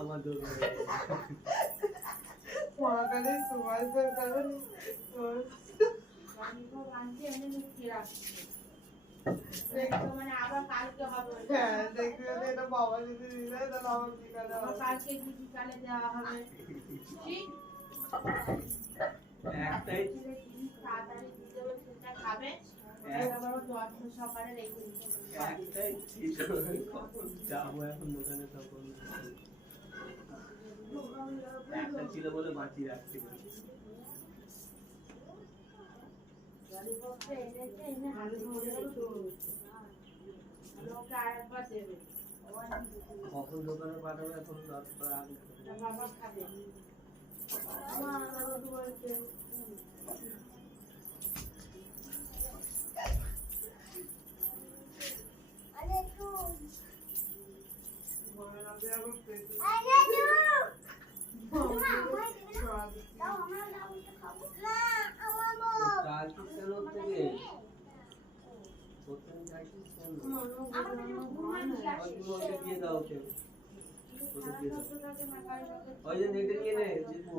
আমার দোকানে মহাকালে সময় কারণ মানে আবার কালকে হবে। হ্যাঁ দেখবে এটা বাবা যদি দিলে তাহলে আমার বিকালে আবার কালকে বিকালে দেওয়া হবে। ঠিক একটাই তাড়াতাড়ি দিয়ে দেবে, সেটা খাবে। আবার যত্ন সহকারে রেখে দিতে হবে। একটাই ছিল, কখন যাবো এখন দোকানে তখন একটা ছিল বলে বাঁচিয়ে রাখতে পারি। কখন দোকানে পাঠাবে এখন বাবা খাবে। দিয়ে দাও ওকে, ওই যে নেটে নিয়ে নে দীপু।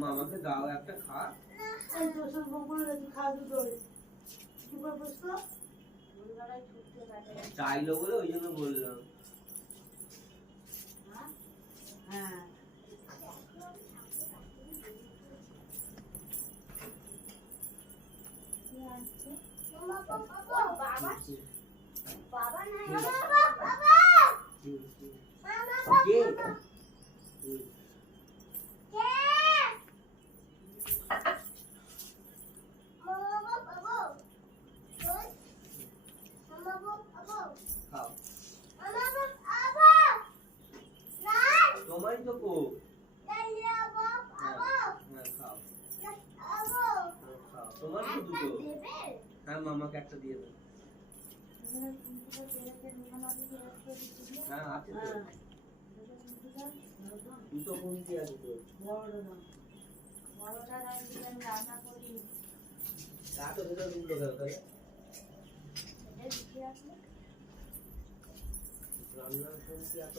মামাকে দাও একটা খা। চাইলো বলে ওই জন্য বললাম। হ্যাঁ বাবা নাই, বাবা তোমারই তো কো তোমার তো দুটো। হ্যাঁ মামাকে একটা দিয়ে দেবো। হ্যাঁ আছে তো, দুটো কমতি আছে তো। বড়টা রান্না করি। তা তো ভেতরে ঢুকলো কেন তাহলে? রান্নার কমতি এত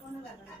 কোনো ব্যাপার না।